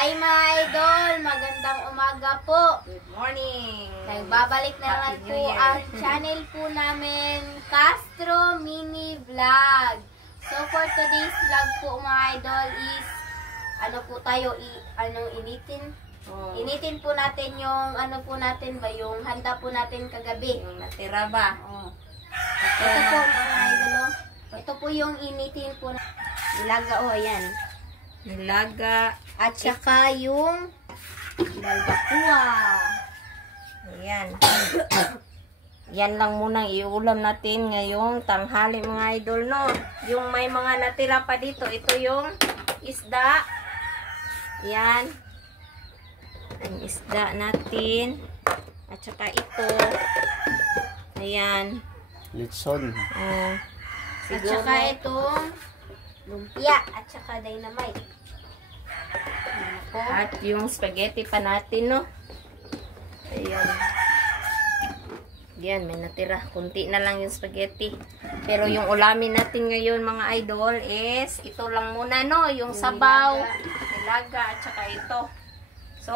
Hi mga idol! Magandang umaga po! Good morning! Nagbabalik na naman po ang channel po namin, Castro Mini Vlog. So for today's vlog po mga idol is, ano po tayo, initin? Initin po natin yung, ano po natin ba, yung handa po natin kagabi. Yung natira ba? Ito po mga idol, ito po yung initin po na nilaga, ayan. Nilaga. At saka yung balbakua. Ayan. Yan lang munang iulam natin ngayong tanghali mga idol, no? Yung may mga natira pa dito. Ito yung isda. Yan. Ang isda natin. At saka ito. Ayan. Litson. At saka itong lumpia. At saka dynamite. At yung spaghetti pa natin, no? Ayan. Yan, may natira. Kunti na lang yung spaghetti. Pero yung ulamin natin ngayon, mga idol, is ito lang muna, no? Yung sabaw, nilaga, at saka ito. So,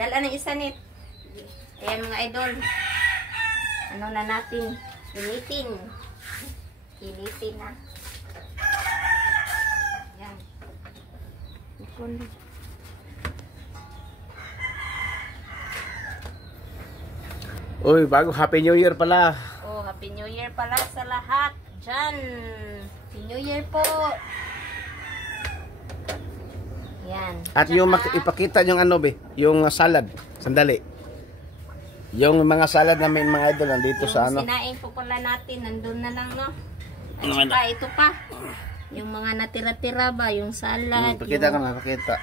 dala na isa nit. Ayan, mga idol. Ano na natin? Initin. Initin na. Ayan. Uy, bago Happy New Year pala. Oh, Happy New Year pala sa lahat dyan. Happy New Year po! Yan. At yung ipakita yung ano be, yung salad. Sandali. Yung mga salad namin mga idol nandito sa ano. Sinaing po pala natin, nandun na lang, no? At saka ito pa. Yung mga natira-tira ba, yung salad. Pakita yung, ka nga, pakita.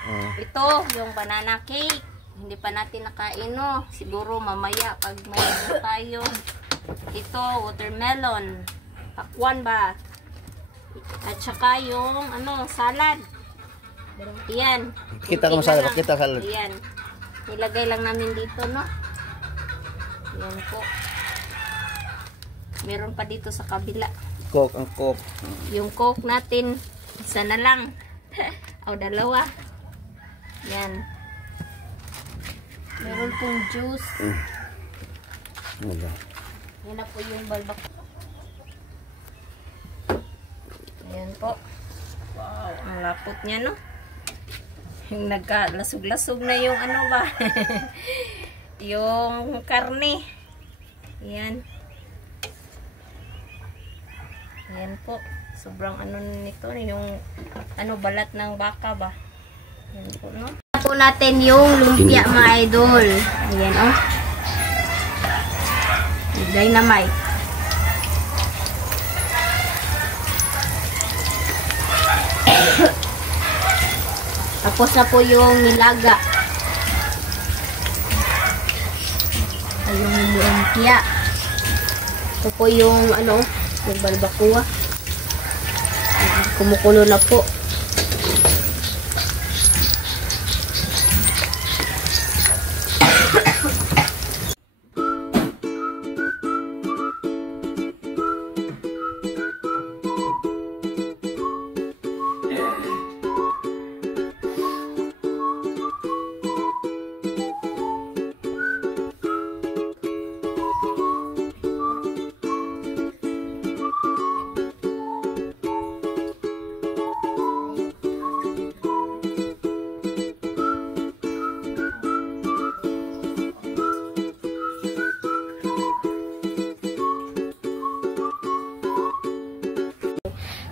Ito, yung banana cake. Hindi pa natin nakain, no? Siguro mamaya pag may ano tayo. Ito, watermelon. Pakwan ba? At saka yung ano, salad. Ayan. Pakita ko salad, pakita salad. Ayan. Nilagay lang namin dito, no? Ayan po. Meron pa dito sa kabila. Coke, ang coke. Yung coke natin, isa na lang. O, dalawa. Yan. Meron pong juice. Yan na po yung balbak. Ayan po. Wow. Ang lapot niya, no? Yung nagkalasog-lasog na yung ano ba? Yung karne. Ayan. Ayan po. Sobrang ano nito, yung ano, balat ng baka ba? Ayan po, no? Po natin yung lumpia mga idol. Ayan, oh. Dynamite. Tapos na po yung nilaga. Ay, yung lumpia. Ito po yung ano, yung balbakua. Kumukulo na po.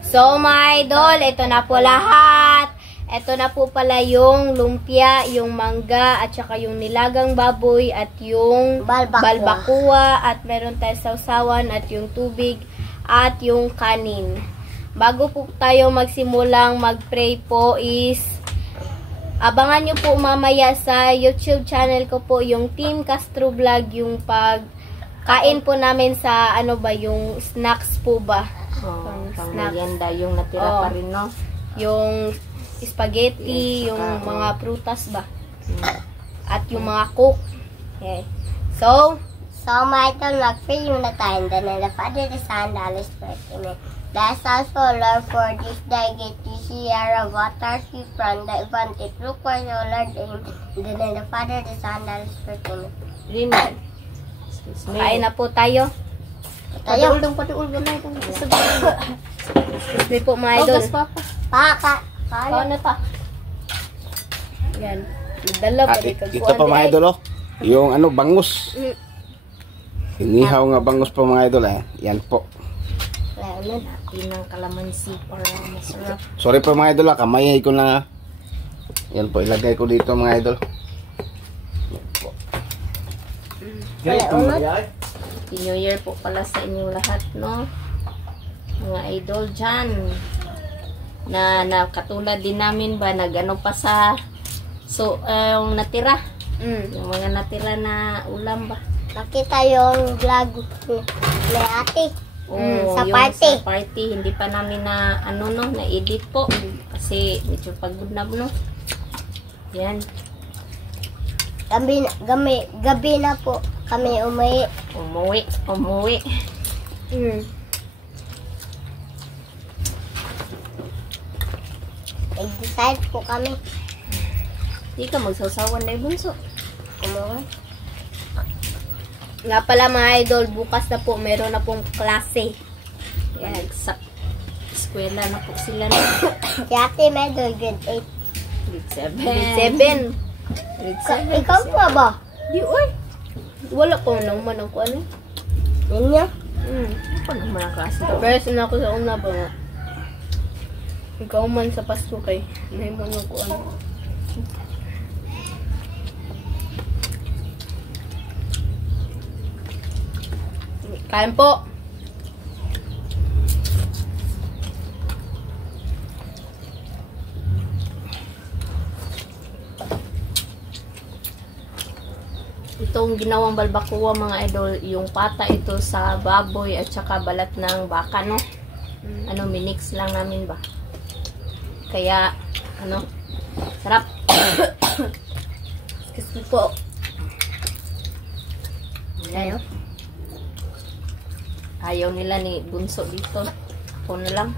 So mga idol, ito na po lahat. Ito na po pala yung lumpia, yung mangga, at saka yung nilagang baboy, at yung balbakua, at meron tayo sausawan, at yung tubig, at yung kanin. Bago po tayo magsimulang mag-pray po is, abangan nyo po mamaya sa YouTube channel ko po yung Team Castro Vlog, yung pagkain po namin sa ano ba, yung snacks po ba. Pang-merienda yung natira pa rin, no? Yung spaghetti, yung mga prutas ba? At yung mga coke. Okay. So, So, mga idol, mag-pray muna tayo. In the name of the Father, the Son, the Holy Spirit. Amen. That's also Lord for this day get to see our water see from the event it look for the Lord and then the Father, the Son, and the Spirit. Rinal. Excuse me. Kain na po tayo. Patuol dong, patuol. Gamay dong. Excuse me po mga idol. Ogas, papa. Paano pa? Yan. Dala pa rin Ito pa mga idol, oh. Yung ano, bangus. Inihaw nga bangus po mga idol, eh. Yan po. Natin ng kalamansi para masarap. Sorry po mga idol, kamay ko na. Yan po, ilagay ko dito mga idol. Yan po. Happy New Year po pala sa inyong lahat, no? Mga idol dyan. Na katulad din namin ba, nagano pa sa yung natira. Yung mga natira na ulam ba. Nakita yung vlog ni ate. Sa yung party. Sa party, hindi pa namin na na-edit po. Kasi medyo pagod na, no? Yan. Gabi na po kami Umuwi. Nag-decide po kami. Hindi ka magsawsawan na yung bunso. Umuwi. Nga pala mga idol, bukas na po, meron na pong klase. Yan, sa eskwela na po sila na. Si ate medal, grade 8. Grade 7. Grade 7. Ikaw pa ba? Di, oy. Wala ko naman ang ano. Yan niya? Ano naman ang klase daw? Pero na ako sa una ba nga. Ikaw man sa Pasko kay. May mo nang ko ano. Kain po. Itong ginawang balbacoa mga idol, yung pata ito sa baboy at saka balat ng baka, no? Minix lang namin ba? Kaya, sarap. Excuse po. Ayaw nila ni Bunso dito. Ako na lang.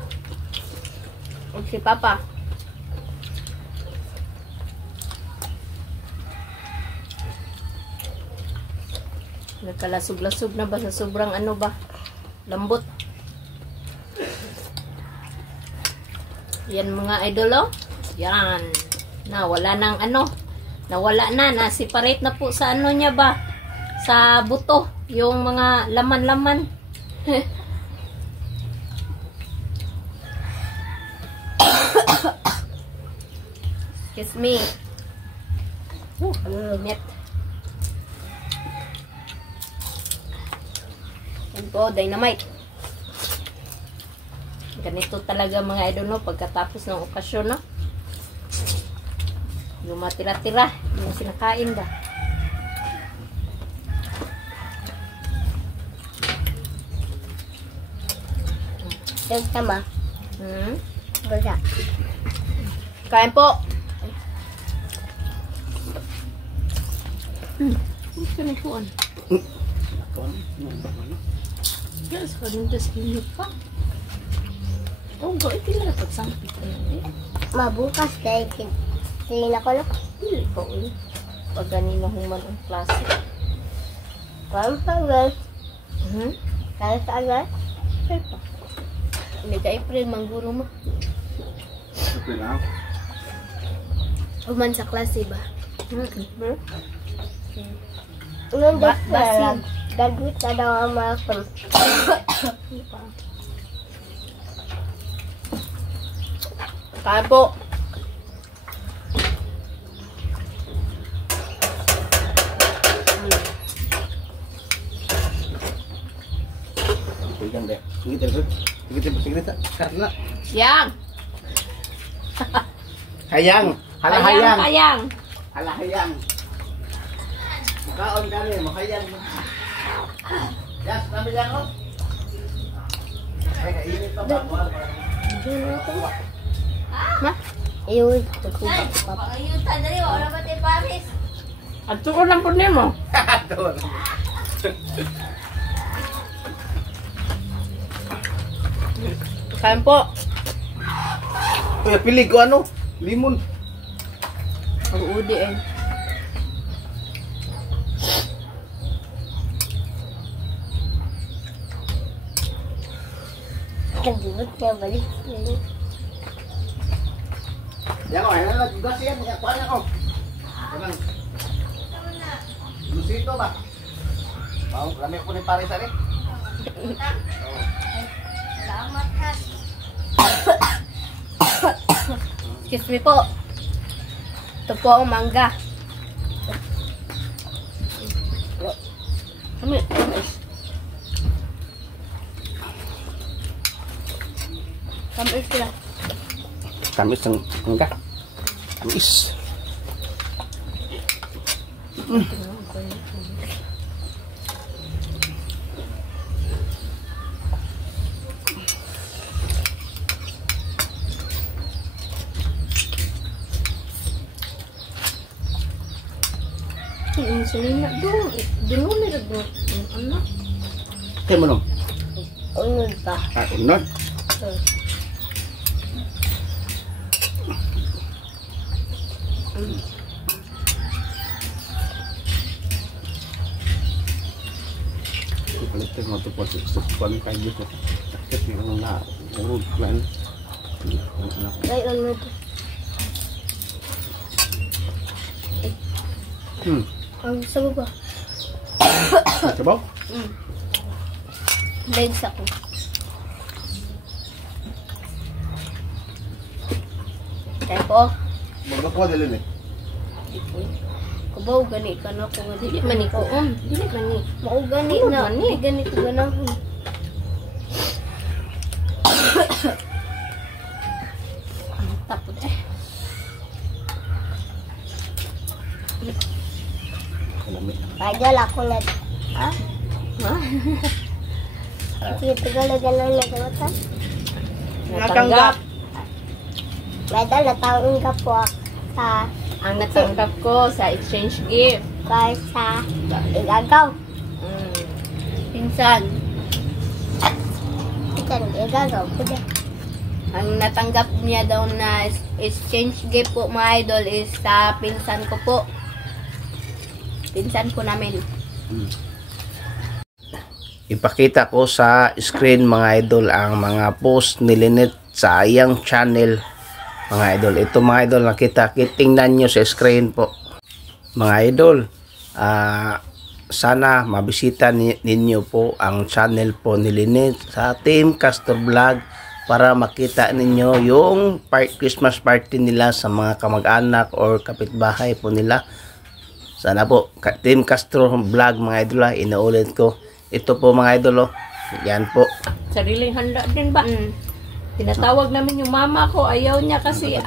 Si Papa. Nagkalasog-lasog na ba sa sobrang lambot. Yan mga idol, oh. Yan. Nawala na. Na-separate na po sa niya ba? Sa buto. Yung mga laman-laman. Excuse me. Met. Yan po, dynamite. Ganito talaga mga idol, no? Pagkatapos ng okasyon, no? Yung matira-tira, yung sinakain ba? Yung sama. Basta. Kain po. Kanikuan. Yes, kadang tas pa. Oh, ito na pagsampit na yan, Mabukas dahil na ko na. Hindi ko, pag ganina human ang klase. Kain pa, guys. Kain pa, guys. Kain pa. Hindi ka April, mangguro mo. Okay lang. Human sa klase ba? Basin. Graduate na daw ang mga kon. Kain po. Sige, karena. Yang. Hayang. Halahayang. Hayang. Halahayang. Makaon kami, makayang. Yes, kami lang, oh. Ay, kainit pa ba? Ma? Ayun. Ayun, tandali, wala ba tayo Paris? At ko lang po niya mo. Doon. Kain po. Uy, pili ko ano? Limon. Ang udi eh. Nagdibot niya balik. Yan o, ayun lang. Gas yan. Kuha niya ko. Ganun. Lusito ba? Lami ko ni pare sa rin. Salamat ha. Excuse me po. Ito po ang mangga. Kamis sila. Kamis ang enggak. Kamis. Ang salina doon. Doon na doon. Ano? Kaya mo nung? Unod pa. Unod? Palit mo ito po. Kung kayo dito. Sakit yung na. Urog lang. Ay, unod. Ang sabaw ba? Sabaw? Legs ako. Kaya po. Magkakuha dali eh. Kubaw, gani ka na ko. Dili man ikaw. Dili man ni. Mao gani Ano na. man ni? Di ganito ganahon. Tapos eh. Padal ako na. Ha? Ha? Sige, tagalagan lang na gamatan. Natanggap. Medal, natanggap po sa Ang natanggap ko sa exchange gift. sa igagaw. Pinsan. Pinsan, igagaw. Pwede. Ang natanggap niya daw na exchange gift po mga idol is sa pinsan ko po. Pinsan ko namin. Ipakita ko sa screen mga idol ang mga post ni Lynette sa iyang channel mga idol. Ito mga idol nakita, tingnan nyo sa screen po mga idol. Sana mabisita ninyo po ang channel po ni Lynette sa Team Castor Vlog para makita ninyo yung Christmas party nila sa mga kamag-anak or kapitbahay po nila. Sana po Team Castro Vlog mga idol, inuulit ko. Ito po mga idol, yan po. Sariling handa din ba? Tinatawag namin yung mama ko. Ayaw niya kasi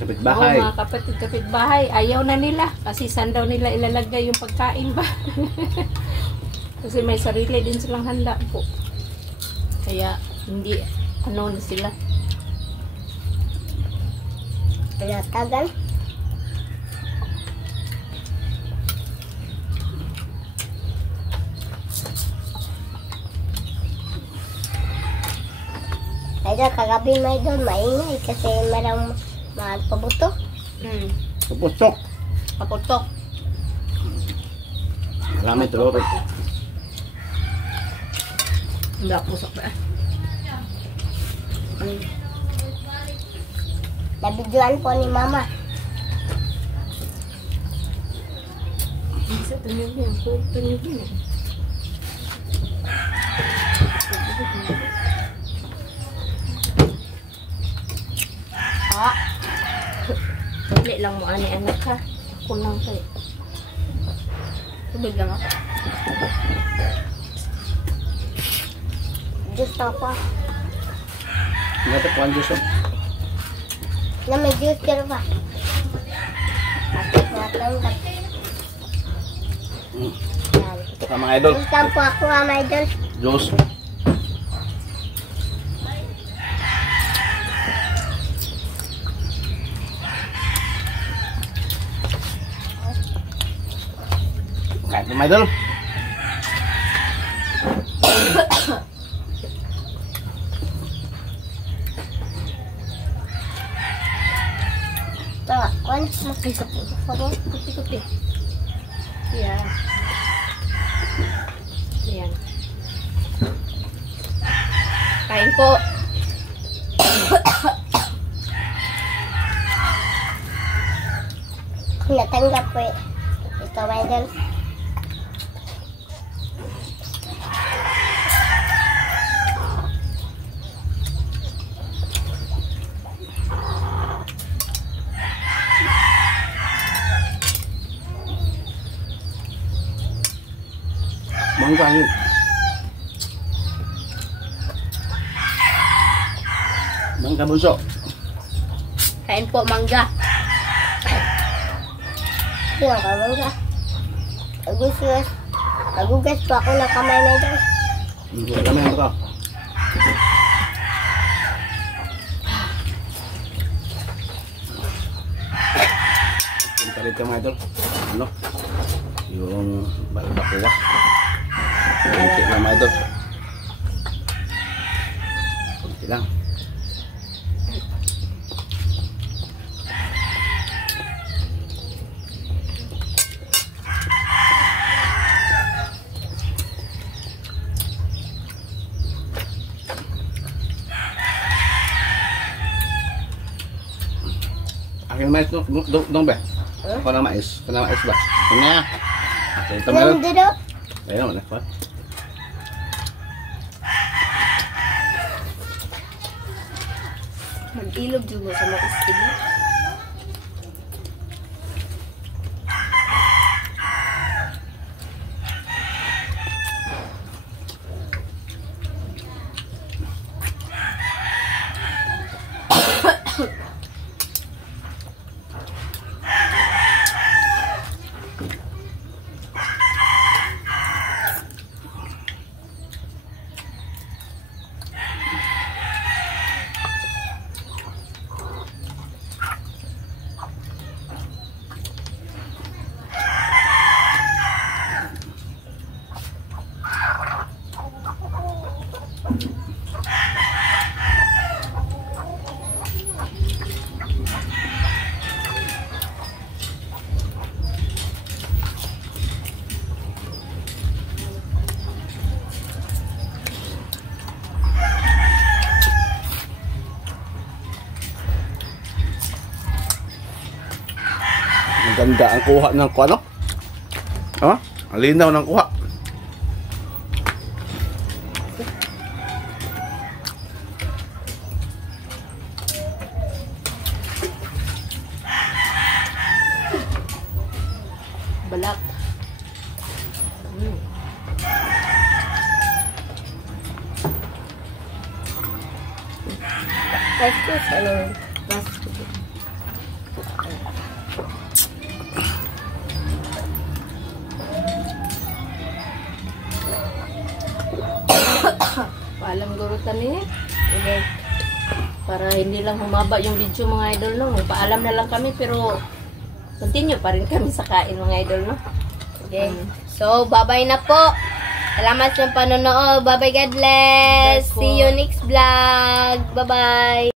kapitbahay. Mga kapitbahay. Ayaw na nila. Kasi saan daw nila ilalagay yung pagkain ba? Kasi may sarili din silang handa po. Kaya hindi na sila. Kaya tagal. Kaya kagabi may doon, maingay kasi marang magpabuto. Puputok. Paputok. Marami tulo. Hindi ako pusok ba? Nabidyoan po ni mama. Isa tanong yan. Tanong yan. Dali lang mo ani anak ka. Ako lang kayo. Tubig lang ako. Juice na po. Ngata ko ang Diyos. Na may juice pero ba? At matanggap. Ito mga idol. Isang po ako mga idol. Diyos. Kahit mga idol. Ay, sa po. Kuti-kuti. Yan. Yan. Kain po. Natanggap ko eh. Ito, Idol. Mangga yun. Mangga bunso. Kain po, mangga. Sino ka, Mangga? Nagugas pa ako ng kamay na Idol. Hindi kami ang ka. Yung talit ka mga idol. Ano? Yung balbakuwa. Kunti lang mga idol. Kunti lang. Akin mais dong ba? Kau na mais ba? Kanya. Ito meron. Hindi daw. Ayun wala pa. Mag-ilog dyan mo sa mga istig. Ang ganda ang kuha ng kuha, no? Ha? Ang linaw ng kuha. Balak. Tapos, ano? Paalam gurutan niya. Okay. Para hindi lang humaba yung video mga idol, no? Paalam na lang kami pero continue pa rin kami sa kain mga idol, no? Okay. So, bye-bye na po. Salamat sa panonood. Bye-bye, God bless. Bye po. See you next vlog. Bye-bye.